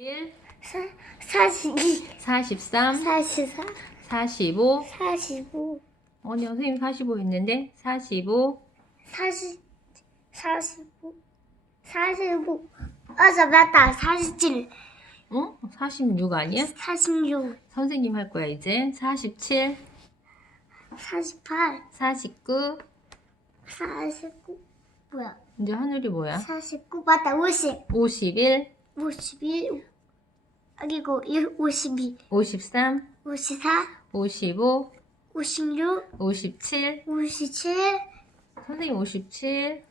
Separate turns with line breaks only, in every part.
1,
사, 사십이,
43,
사십사,
45.
사십오,
아니, 선생님 45 했는데 45,
사십, 사십오, 사십오. 어서 맞다. 사십칠,
어? 46 아니야?
사십육,
선생님 할 거야, 이제. 47,
사십팔,
49.
사십구. 뭐야?
이제 하늘이 뭐야?
사십구 맞다. 오십,
51,
오십일. 그리고 일, 오십이,
53,
오십사,
55,
오십육,
57.
오십칠,
선생님 57.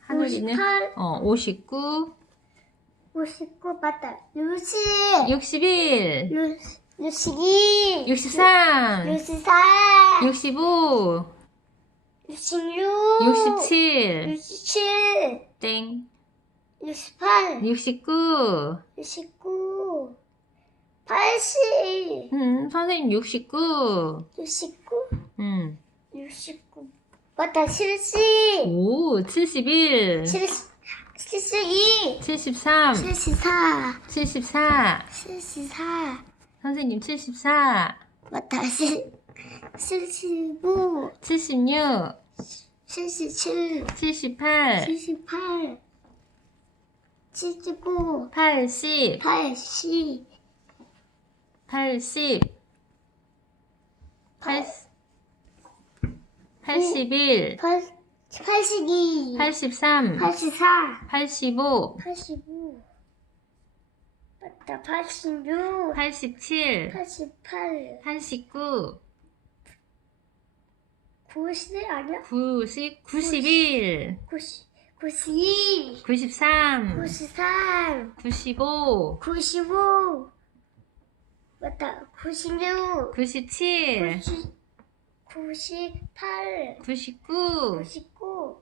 하늘이는?
오십팔,
어, 59,
오십구 맞다. 육십,
61,
육, 육십이,
63,
육십사,
65,
육십육,
67,
육십칠,
땡,
육십팔,
69.
육십구, 팔십,
음, 선생님 69.
육십구,
음.
육십구. 맞다. 칠십,
오, 71,
칠십, 칠십이,
73,
칠십사,
74.
칠십사.
선생님 74,
맞다. 칠, 칠십오,
76,
칠십칠,
78,
칠십팔, 칠십구,
80,
팔십,
80, 80, 81,
팔, 팔십이,
83,
팔십사,
85,
팔십오. 맞다. 팔십육,
87,
팔십팔,
89,
구십 아니야?
90, 91,
구 십, 구십이,
93,
구십삼,
95,
구십오. 맞다. 구십육,
97,
구십, 구십팔,
99.
구십구,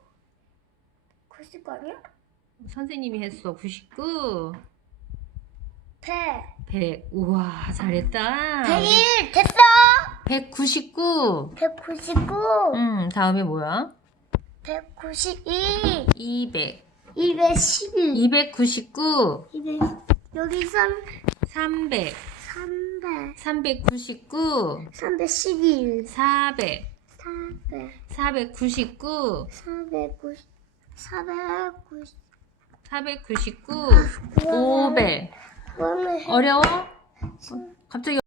구십구 아니야?
선생님이 했어. 99.
백,
100. 우와, 잘했다.
백일 됐어.
199.
백구십구,
음, 다음에 뭐야?
백구십이,
200.
이백십일,
299.
이백 여기서
300.
삼백,
399.
삼백십일,
400.
사백,
499.
사백구십, 사백구십.
499. 500.
그러면
어려워? 갑자기